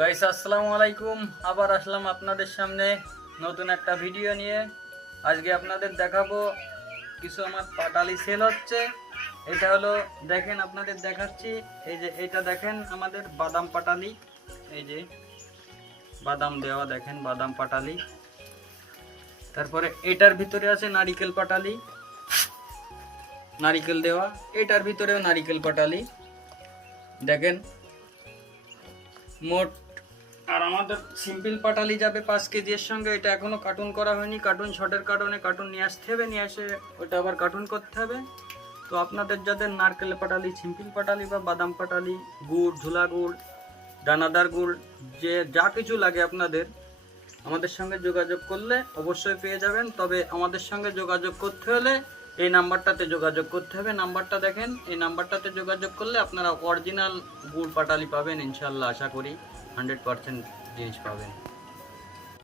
Guys আসসালামু আলাইকুম। আবার আসলাম আপনাদের সামনে নতুন একটা ভিডিও নিয়ে। আজকে আপনাদের দেখাবো কিছু আমার পাটালি সেল হচ্ছে। এটা হলো দেখেন, আপনাদের দেখাচ্ছি। এই যে এটা দেখেন আমাদের বাদাম পাটালি, এই যে বাদাম দেওয়া, দেখেন বাদাম পাটালি। তারপরে এটার ভিতরে আছে নারিকেল পাটালি, নারিকেল দেওয়া। এটার ভিতরেও নারিকেল পাটালি দেখেন মোট। আর আমাদের সিম্পল পাটালি যাবে 5 কেজি এর সঙ্গে। এটা এখনো কার্টুন করা হয়নি, কার্টুন শর্টের কারণে কার্টুন নিয়ে আসতে হবে, নিয়ে এসে ওটা আবার কার্টুন করতে হবে। তো আপনাদের যাদের নারকেল পাটালি, সিম্পল পাটালি বা বাদাম পাটালি, গুড়, ঝোলা গুড়, দানাদার গুড়, যে যা কিছু লাগে আপনাদের আমাদের সঙ্গে যোগাযোগ করলে অবশ্যই পেয়ে যাবেন। তবে আমাদের সঙ্গে যোগাযোগ করতে হলে এই নাম্বারটাতে যোগাযোগ করতে হবে। নাম্বারটা দেখেন, এই নাম্বারটাতে যোগাযোগ করলে আপনারা অরিজিনাল গুড় পাটালি পাবেন ইনশাল্লাহ। আশা করি 100% জিনিস পাবেন।